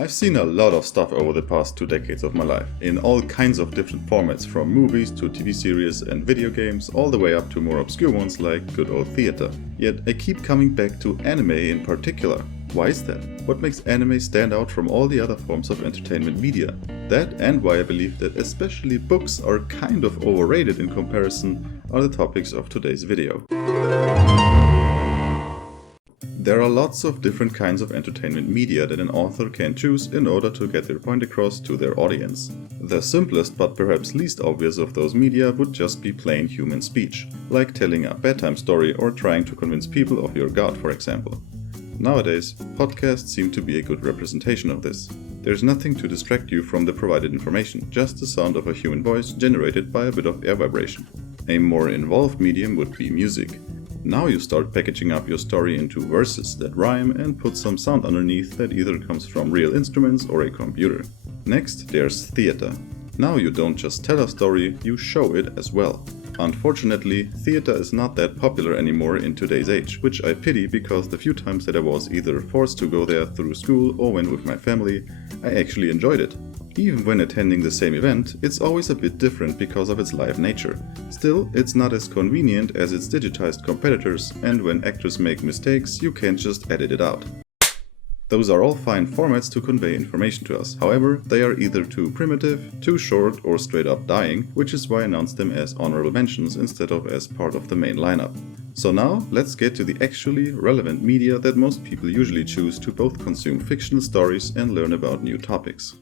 I've seen a lot of stuff over the past 2 decades of my life, in all kinds of different formats, from movies to TV series and video games, all the way up to more obscure ones like good old theater. Yet I keep coming back to anime in particular. Why is that? What makes anime stand out from all the other forms of entertainment media? That, and why I believe that especially books are kind of overrated in comparison, are the topics of today's video. There are lots of different kinds of entertainment media that an author can choose in order to get their point across to their audience. The simplest but perhaps least obvious of those media would just be plain human speech, like telling a bedtime story or trying to convince people of your God, for example. Nowadays, podcasts seem to be a good representation of this. There's nothing to distract you from the provided information, just the sound of a human voice generated by a bit of air vibration. A more involved medium would be music. Now you start packaging up your story into verses that rhyme and put some sound underneath that either comes from real instruments or a computer. Next, there's theater. Now you don't just tell a story, you show it as well. Unfortunately, theater is not that popular anymore in today's age, which I pity because the few times that I was either forced to go there through school or went with my family, I actually enjoyed it. Even when attending the same event, it's always a bit different because of its live nature. Still, it's not as convenient as its digitized competitors, and when actors make mistakes, you can't just edit it out. Those are all fine formats to convey information to us, however, they are either too primitive, too short, or straight up dying, which is why I announced them as honorable mentions instead of as part of the main lineup. So now, let's get to the actually relevant media that most people usually choose to both consume fictional stories and learn about new topics.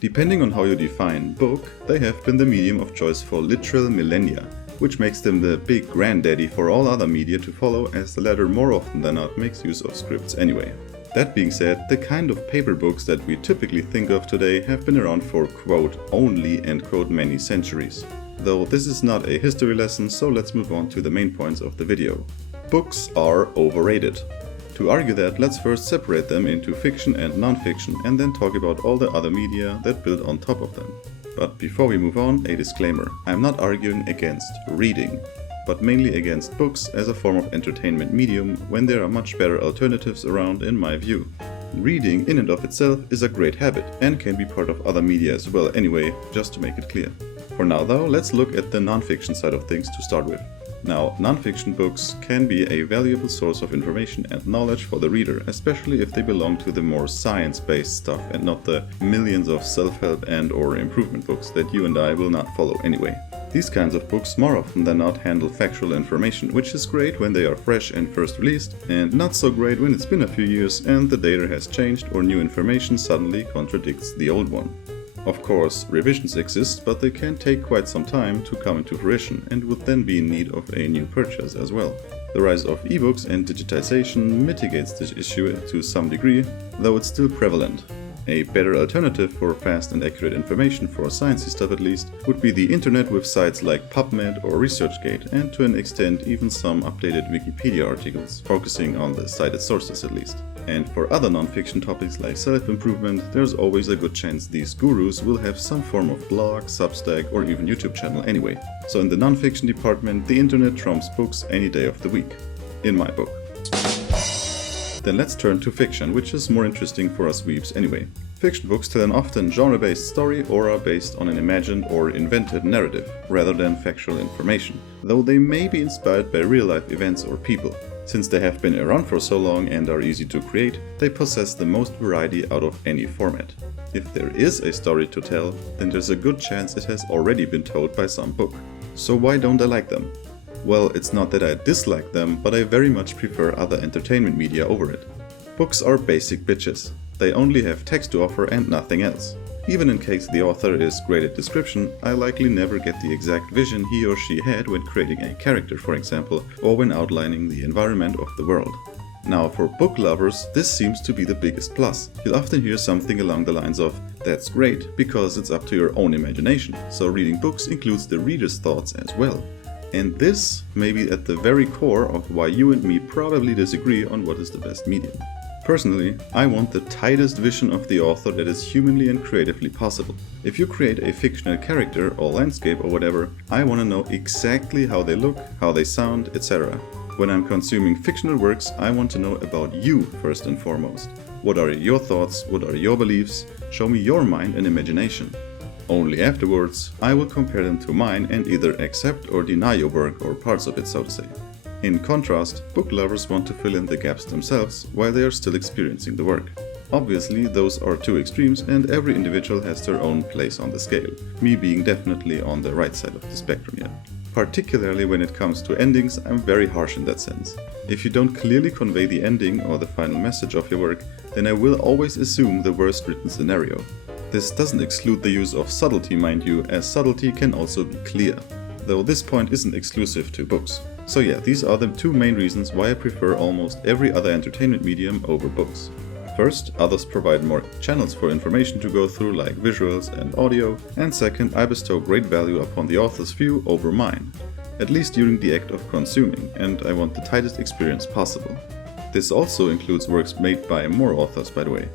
Depending on how you define book, they have been the medium of choice for literal millennia, which makes them the big granddaddy for all other media to follow, as the latter more often than not makes use of scripts anyway. That being said, the kind of paper books that we typically think of today have been around for quote only and quote many centuries. Though this is not a history lesson, so let's move on to the main points of the video. Books are overrated. To argue that, let's first separate them into fiction and non-fiction and then talk about all the other media that build on top of them. But before we move on, a disclaimer. I'm not arguing against reading, but mainly against books as a form of entertainment medium when there are much better alternatives around in my view. Reading in and of itself is a great habit and can be part of other media as well anyway, just to make it clear. For now though, let's look at the non-fiction side of things to start with. Now, non-fiction books can be a valuable source of information and knowledge for the reader, especially if they belong to the more science-based stuff and not the millions of self-help and/or improvement books that you and I will not follow anyway. These kinds of books more often than not handle factual information, which is great when they are fresh and first released, and not so great when it's been a few years and the data has changed or new information suddenly contradicts the old one. Of course, revisions exist, but they can take quite some time to come into fruition and would then be in need of a new purchase as well. The rise of ebooks and digitization mitigates this issue to some degree, though it's still prevalent. A better alternative for fast and accurate information for sciencey stuff at least would be the internet with sites like PubMed or ResearchGate, and to an extent even some updated Wikipedia articles, focusing on the cited sources at least. And for other non-fiction topics like self-improvement, there's always a good chance these gurus will have some form of blog, Substack, or even YouTube channel anyway. So in the non-fiction department, the internet trumps books any day of the week. In my book. Then let's turn to fiction, which is more interesting for us weebs anyway. Fiction books tell an often genre-based story or are based on an imagined or invented narrative, rather than factual information, though they may be inspired by real-life events or people. Since they have been around for so long and are easy to create, they possess the most variety out of any format. If there is a story to tell, then there's a good chance it has already been told by some book. So why don't I like them? Well, it's not that I dislike them, but I very much prefer other entertainment media over it. Books are basic bitches. They only have text to offer and nothing else. Even in case the author is great at description, I likely never get the exact vision he or she had when creating a character, for example, or when outlining the environment of the world. Now, for book lovers, this seems to be the biggest plus. You'll often hear something along the lines of, "That's great, because it's up to your own imagination, so reading books includes the reader's thoughts as well." And this may be at the very core of why you and me probably disagree on what is the best medium. Personally, I want the tightest vision of the author that is humanly and creatively possible. If you create a fictional character or landscape or whatever, I want to know exactly how they look, how they sound, etc. When I'm consuming fictional works, I want to know about you first and foremost. What are your thoughts? What are your beliefs? Show me your mind and imagination. Only afterwards, I will compare them to mine and either accept or deny your work or parts of it, so to say. In contrast, book lovers want to fill in the gaps themselves while they are still experiencing the work. Obviously, those are two extremes and every individual has their own place on the scale, me being definitely on the right side of the spectrum here. Particularly when it comes to endings, I'm very harsh in that sense. If you don't clearly convey the ending or the final message of your work, then I will always assume the worst written scenario. This doesn't exclude the use of subtlety, mind you, as subtlety can also be clear, though this point isn't exclusive to books. So yeah, these are the two main reasons why I prefer almost every other entertainment medium over books. First, others provide more channels for information to go through like visuals and audio, and second, I bestow great value upon the author's view over mine, at least during the act of consuming, and I want the tightest experience possible. This also includes works made by more authors, by the way.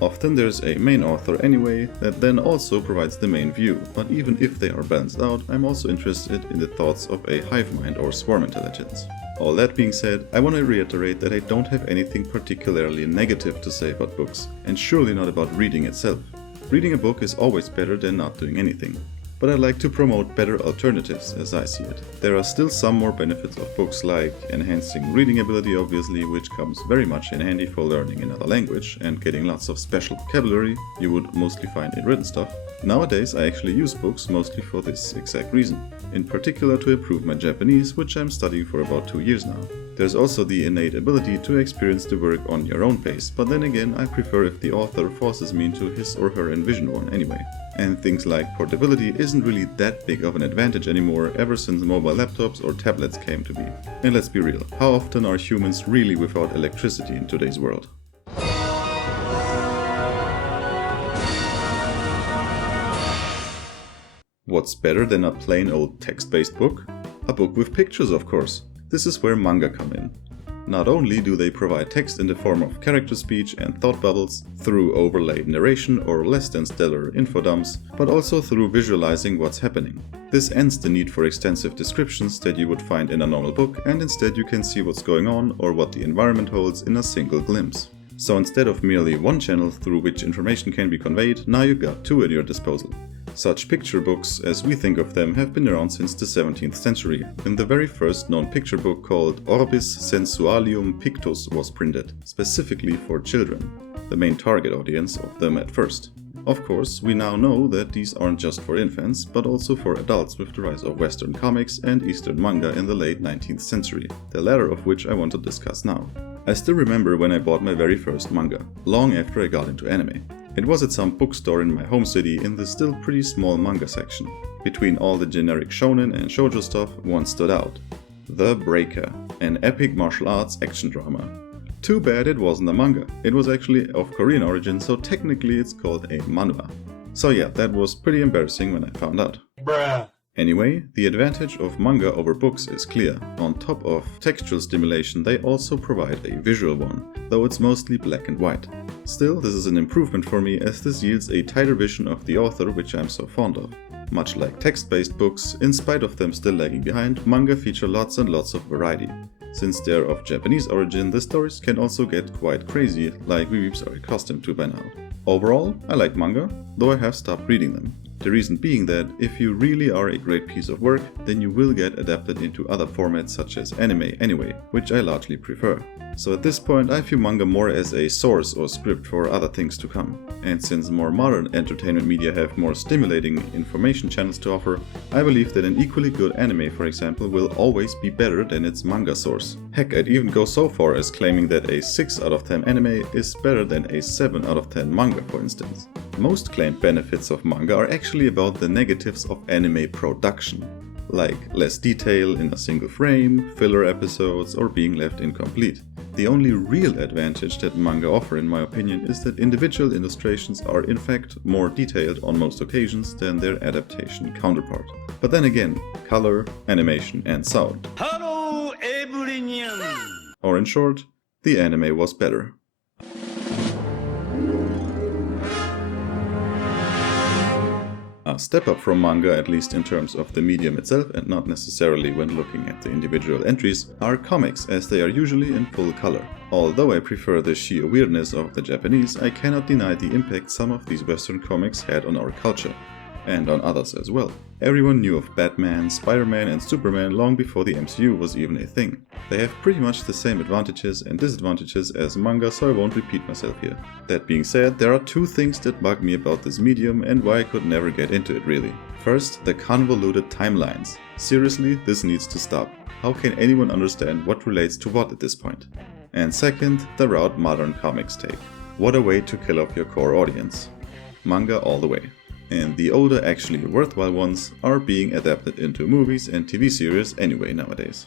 Often there's a main author anyway that then also provides the main view, but even if they are balanced out, I'm also interested in the thoughts of a hive mind or swarm intelligence. All that being said, I want to reiterate that I don't have anything particularly negative to say about books, and surely not about reading itself. Reading a book is always better than not doing anything. But I like to promote better alternatives as I see it. There are still some more benefits of books, like enhancing reading ability obviously, which comes very much in handy for learning another language and getting lots of special vocabulary you would mostly find in written stuff. Nowadays I actually use books mostly for this exact reason, in particular to improve my Japanese, which I'm studying for about 2 years now. There's also the innate ability to experience the work on your own pace, but then again I prefer if the author forces me into his or her envisioned one anyway. And things like portability isn't really that big of an advantage anymore ever since mobile laptops or tablets came to be. And let's be real, how often are humans really without electricity in today's world? What's better than a plain old text-based book? A book with pictures, of course. This is where manga come in. Not only do they provide text in the form of character speech and thought bubbles, through overlaid narration or less than stellar info dumps, but also through visualizing what's happening. This ends the need for extensive descriptions that you would find in a normal book, and instead you can see what's going on or what the environment holds in a single glimpse. So instead of merely one channel through which information can be conveyed, now you've got two at your disposal. Such picture books, as we think of them, have been around since the 17th century, when the very first known picture book called Orbis Sensualium Pictus was printed, specifically for children, the main target audience of them at first. Of course, we now know that these aren't just for infants, but also for adults with the rise of Western comics and Eastern manga in the late 19th century, the latter of which I want to discuss now. I still remember when I bought my very first manga, long after I got into anime. It was at some bookstore in my home city in the still pretty small manga section. Between all the generic shonen and shoujo stuff, one stood out. The Breaker, an epic martial arts action drama. Too bad it wasn't a manga. It was actually of Korean origin, so technically it's called a manhwa. So yeah, that was pretty embarrassing when I found out. Bruh. Anyway, the advantage of manga over books is clear. On top of textual stimulation, they also provide a visual one, though it's mostly black and white. Still, this is an improvement for me as this yields a tighter vision of the author, which I'm so fond of. Much like text-based books, in spite of them still lagging behind, manga feature lots and lots of variety. Since they're of Japanese origin, the stories can also get quite crazy, like we weebs are accustomed to by now. Overall, I like manga, though I have stopped reading them. The reason being that if you really are a great piece of work, then you will get adapted into other formats such as anime anyway, which I largely prefer. So at this point I view manga more as a source or script for other things to come. And since more modern entertainment media have more stimulating information channels to offer, I believe that an equally good anime, for example, will always be better than its manga source. Heck, I'd even go so far as claiming that a 6 out of 10 anime is better than a 7 out of 10 manga, for instance. Most claimed benefits of manga are actually about the negatives of anime production, like less detail in a single frame, filler episodes, or being left incomplete. The only real advantage that manga offer, in my opinion, is that individual illustrations are in fact more detailed on most occasions than their adaptation counterpart. But then again, color, animation, and sound. Hello, everyone! Or in short, the anime was better. A step up from manga, at least in terms of the medium itself and not necessarily when looking at the individual entries, are comics, as they are usually in full color. Although I prefer the sheer weirdness of the Japanese, I cannot deny the impact some of these Western comics had on our culture. And on others as well. Everyone knew of Batman, Spider-Man and Superman long before the MCU was even a thing. They have pretty much the same advantages and disadvantages as manga, so I won't repeat myself here. That being said, there are two things that bug me about this medium and why I could never get into it really. First, the convoluted timelines. Seriously, this needs to stop. How can anyone understand what relates to what at this point? And second, the route modern comics take. What a way to kill off your core audience. Manga all the way. And the older, actually worthwhile ones are being adapted into movies and TV series anyway nowadays.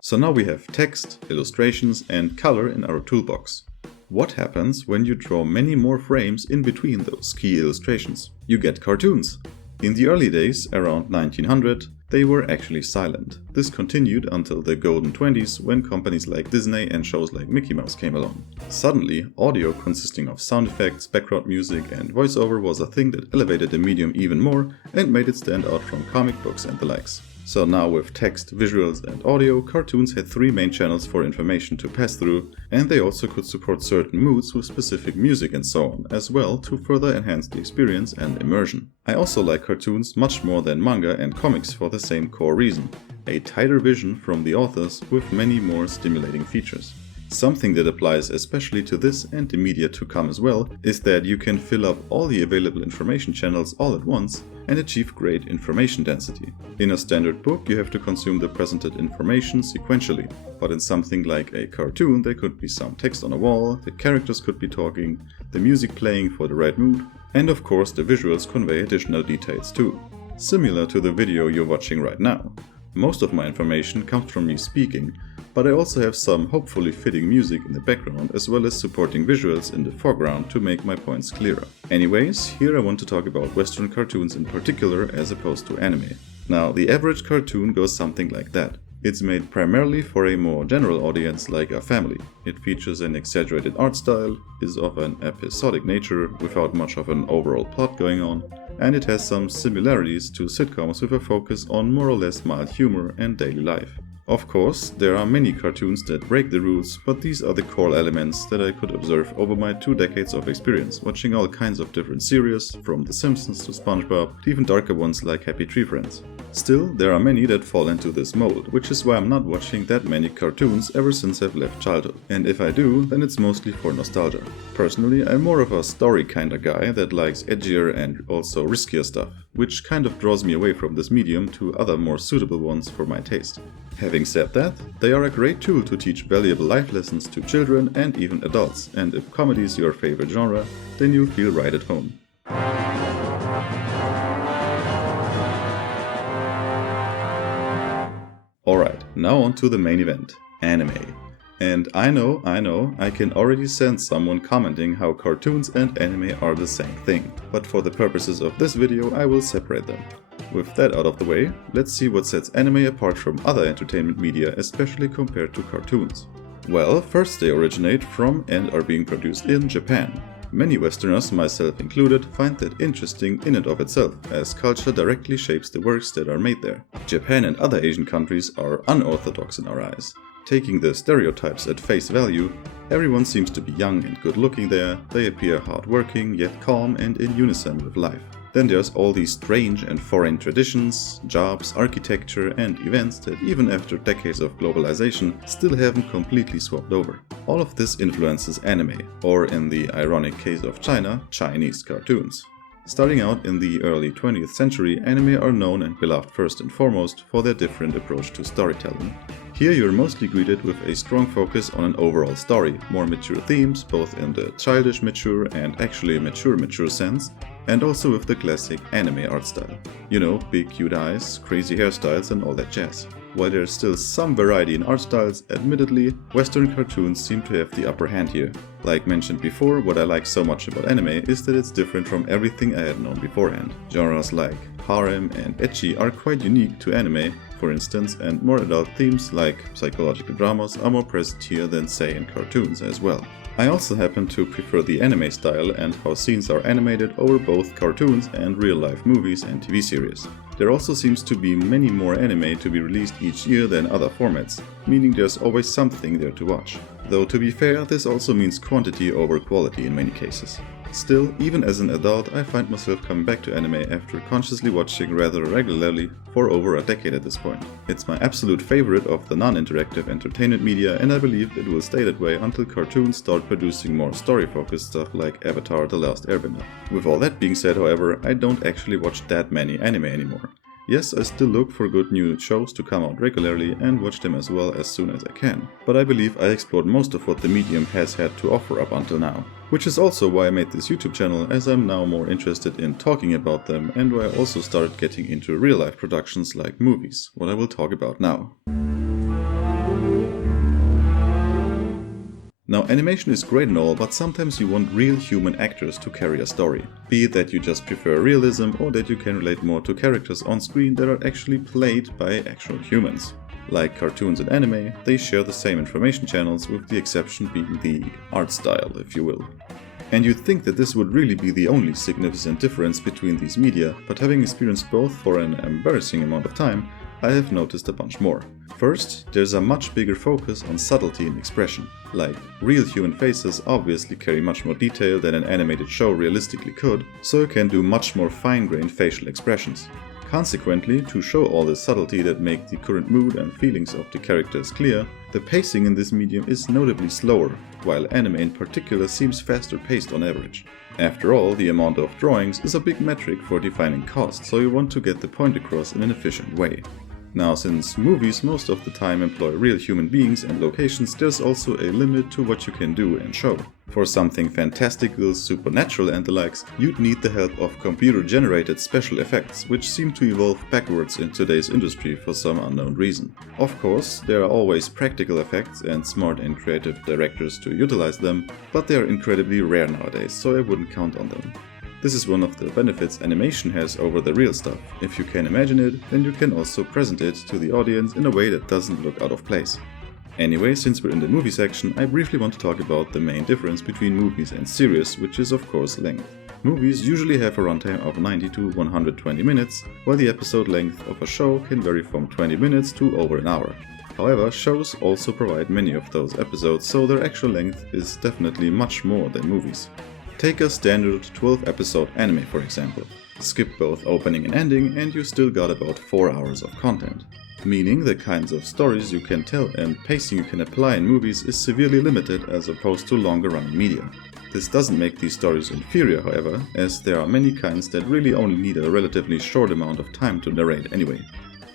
So now we have text, illustrations and color in our toolbox. What happens when you draw many more frames in between those key illustrations? You get cartoons. In the early days, around 1900, they were actually silent. This continued until the golden 20s, when companies like Disney and shows like Mickey Mouse came along. Suddenly, audio consisting of sound effects, background music and voiceover was a thing that elevated the medium even more and made it stand out from comic books and the likes. So now with text, visuals and audio, cartoons had three main channels for information to pass through, and they also could support certain moods with specific music and so on, as well to further enhance the experience and immersion. I also like cartoons much more than manga and comics for the same core reason: a tighter vision from the authors with many more stimulating features. Something that applies especially to this and the media to come as well is that you can fill up all the available information channels all at once and achieve great information density. In a standard book you have to consume the presented information sequentially, but in something like a cartoon there could be some text on a wall, the characters could be talking, the music playing for the right mood, and of course the visuals convey additional details too. Similar to the video you're watching right now. Most of my information comes from me speaking, but I also have some hopefully fitting music in the background as well as supporting visuals in the foreground to make my points clearer. Anyways, here I want to talk about Western cartoons in particular as opposed to anime. Now, the average cartoon goes something like that. It's made primarily for a more general audience like a family. It features an exaggerated art style, is of an episodic nature without much of an overall plot going on, and it has some similarities to sitcoms with a focus on more or less mild humor and daily life. Of course, there are many cartoons that break the rules, but these are the core elements that I could observe over my 2 decades of experience watching all kinds of different series, from The Simpsons to SpongeBob to even darker ones like Happy Tree Friends. Still, there are many that fall into this mold, which is why I'm not watching that many cartoons ever since I've left childhood. And if I do, then it's mostly for nostalgia. Personally, I'm more of a story kinda guy that likes edgier and also riskier stuff, which kind of draws me away from this medium to other more suitable ones for my taste. Having said that, they are a great tool to teach valuable life lessons to children and even adults, and if comedy is your favorite genre, then you'll feel right at home. Alright, now on to the main event, anime. And I know, I can already sense someone commenting how cartoons and anime are the same thing, but for the purposes of this video I will separate them. With that out of the way, let's see what sets anime apart from other entertainment media, especially compared to cartoons. Well, first they originate from and are being produced in Japan. Many Westerners, myself included, find that interesting in and of itself, as culture directly shapes the works that are made there. Japan and other Asian countries are unorthodox in our eyes. Taking the stereotypes at face value, everyone seems to be young and good looking there, they appear hardworking yet calm and in unison with life. Then there's all these strange and foreign traditions, jobs, architecture and events that even after decades of globalization still haven't completely swapped over. All of this influences anime, or in the ironic case of China, Chinese cartoons. Starting out in the early 20th century, anime are known and beloved first and foremost for their different approach to storytelling. Here you're mostly greeted with a strong focus on an overall story, more mature themes, both in the childish mature and actually mature sense, and also with the classic anime art style. You know, big cute eyes, crazy hairstyles and all that jazz. While there's still some variety in art styles, admittedly, Western cartoons seem to have the upper hand here. Like mentioned before, what I like so much about anime is that it's different from everything I had known beforehand. Genres like harem and ecchi are quite unique to anime, for instance, and more adult themes like psychological dramas are more present here than, say, in cartoons as well. I also happen to prefer the anime style and how scenes are animated over both cartoons and real-life movies and TV series. There also seems to be many more anime to be released each year than other formats, meaning there's always something there to watch. Though to be fair, this also means quantity over quality in many cases. Still, even as an adult, I find myself coming back to anime after consciously watching rather regularly for over a decade at this point. It's my absolute favorite of the non-interactive entertainment media, and I believe it will stay that way until cartoons start producing more story-focused stuff like Avatar: The Last Airbender. With all that being said, however, I don't actually watch that many anime anymore. Yes, I still look for good new shows to come out regularly and watch them as well as soon as I can, but I believe I explored most of what the medium has had to offer up until now. Which is also why I made this YouTube channel, as I'm now more interested in talking about them, and why I also started getting into real-life productions like movies, what I will talk about now. Now, animation is great and all, but sometimes you want real human actors to carry a story. Be it that you just prefer realism, or that you can relate more to characters on screen that are actually played by actual humans. Like cartoons and anime, they share the same information channels, with the exception being the art style, if you will. And you'd think that this would really be the only significant difference between these media, but having experienced both for an embarrassing amount of time, I have noticed a bunch more. First, there's a much bigger focus on subtlety and expression. Like, real human faces obviously carry much more detail than an animated show realistically could, so you can do much more fine-grained facial expressions. Consequently, to show all the subtlety that make the current mood and feelings of the characters clear, the pacing in this medium is notably slower, while anime in particular seems faster paced on average. After all, the amount of drawings is a big metric for defining cost, so you want to get the point across in an efficient way. Now, since movies most of the time employ real human beings and locations, there's also a limit to what you can do and show. For something fantastical, supernatural and the likes, you'd need the help of computer-generated special effects, which seem to evolve backwards in today's industry for some unknown reason. Of course, there are always practical effects and smart and creative directors to utilize them, but they are incredibly rare nowadays, so I wouldn't count on them. This is one of the benefits animation has over the real stuff. If you can imagine it, then you can also present it to the audience in a way that doesn't look out of place. Anyway, since we're in the movie section, I briefly want to talk about the main difference between movies and series, which is of course length. Movies usually have a runtime of 90 to 120 minutes, while the episode length of a show can vary from 20 minutes to over an hour. However, shows also provide many of those episodes, so their actual length is definitely much more than movies. Take a standard 12-episode anime for example. Skip both opening and ending and you still got about 4 hours of content. Meaning the kinds of stories you can tell and pacing you can apply in movies is severely limited as opposed to longer running media. This doesn't make these stories inferior, however, as there are many kinds that really only need a relatively short amount of time to narrate anyway.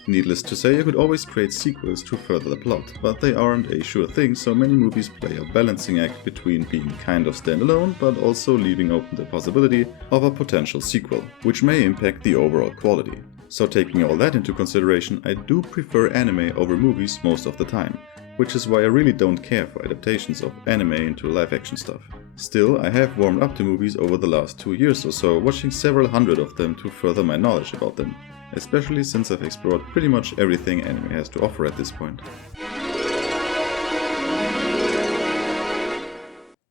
Needless to say, you could always create sequels to further the plot, but they aren't a sure thing, so many movies play a balancing act between being kind of standalone, but also leaving open the possibility of a potential sequel, which may impact the overall quality. So taking all that into consideration, I do prefer anime over movies most of the time, which is why I really don't care for adaptations of anime into live-action stuff. Still, I have warmed up to movies over the last 2 years or so, watching several hundred of them to further my knowledge about them. Especially since I've explored pretty much everything anime has to offer at this point.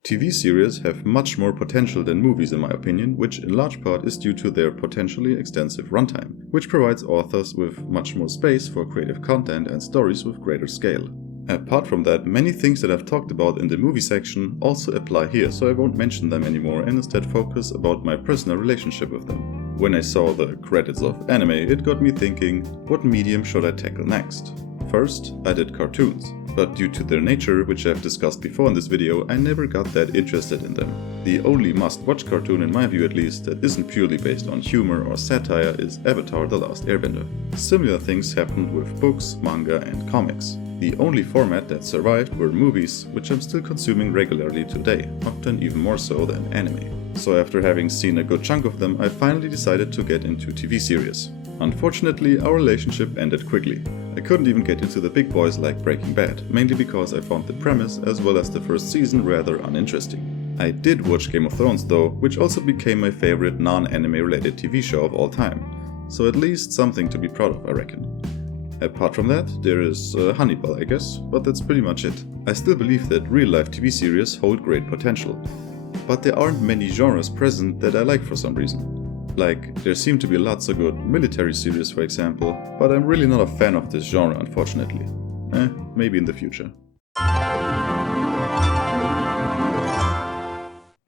TV series have much more potential than movies in my opinion, which in large part is due to their potentially extensive runtime, which provides authors with much more space for creative content and stories with greater scale. Apart from that, many things that I've talked about in the movie section also apply here, so I won't mention them anymore and instead focus about my personal relationship with them. When I saw the credits of anime, it got me thinking, what medium should I tackle next? First, I did cartoons, but due to their nature, which I've discussed before in this video, I never got that interested in them. The only must-watch cartoon, in my view at least, that isn't purely based on humor or satire is Avatar: The Last Airbender. Similar things happened with books, manga and comics. The only format that survived were movies, which I'm still consuming regularly today, often even more so than anime. So after having seen a good chunk of them, I finally decided to get into TV series. Unfortunately, our relationship ended quickly. I couldn't even get into the big boys like Breaking Bad, mainly because I found the premise as well as the first season rather uninteresting. I did watch Game of Thrones though, which also became my favorite non-anime related TV show of all time. So at least something to be proud of, I reckon. Apart from that, there is Hannibal, I guess, but that's pretty much it. I still believe that real-life TV series hold great potential, but there aren't many genres present that I like for some reason. Like, there seem to be lots of good military series, for example, but I'm really not a fan of this genre, unfortunately. Maybe in the future.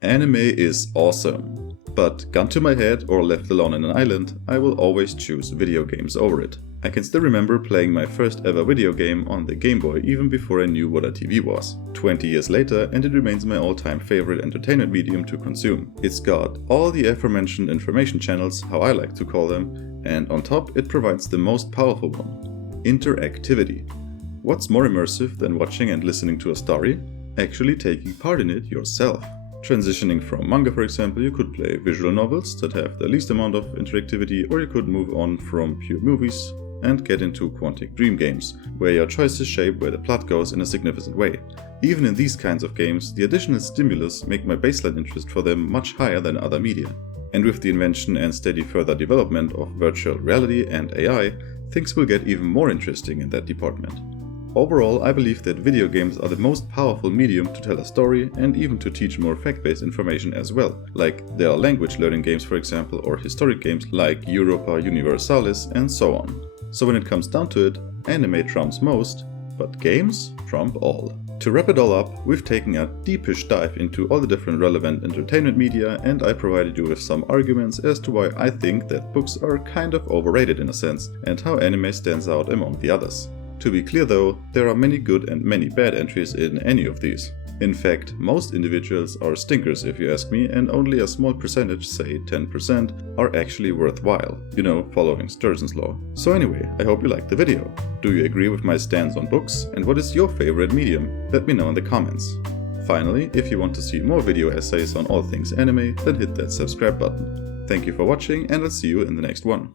Anime is awesome, but gun to my head or left alone in an island, I will always choose video games over it. I can still remember playing my first ever video game on the Game Boy even before I knew what a TV was. 20 years later, and it remains my all-time favorite entertainment medium to consume. It's got all the aforementioned information channels, how I like to call them, and on top it provides the most powerful one: interactivity. What's more immersive than watching and listening to a story? Actually taking part in it yourself. Transitioning from manga, for example, you could play visual novels that have the least amount of interactivity, or you could move on from pure movies and get into Quantic Dream games, where your choices shape where the plot goes in a significant way. Even in these kinds of games, the additional stimulus make my baseline interest for them much higher than other media. And with the invention and steady further development of virtual reality and AI, things will get even more interesting in that department. Overall, I believe that video games are the most powerful medium to tell a story and even to teach more fact-based information as well. Like, there are language learning games, for example, or historic games like Europa Universalis and so on. So when it comes down to it, anime trumps most, but games trump all. To wrap it all up, we've taken a deepish dive into all the different relevant entertainment media, and I provided you with some arguments as to why I think that books are kind of overrated in a sense, and how anime stands out among the others. To be clear though, there are many good and many bad entries in any of these. In fact, most individuals are stinkers if you ask me, and only a small percentage, say 10%, are actually worthwhile. You know, following Sturson's law. So anyway, I hope you liked the video. Do you agree with my stance on books? And what is your favorite medium? Let me know in the comments. Finally, if you want to see more video essays on all things anime, then hit that subscribe button. Thank you for watching, and I'll see you in the next one.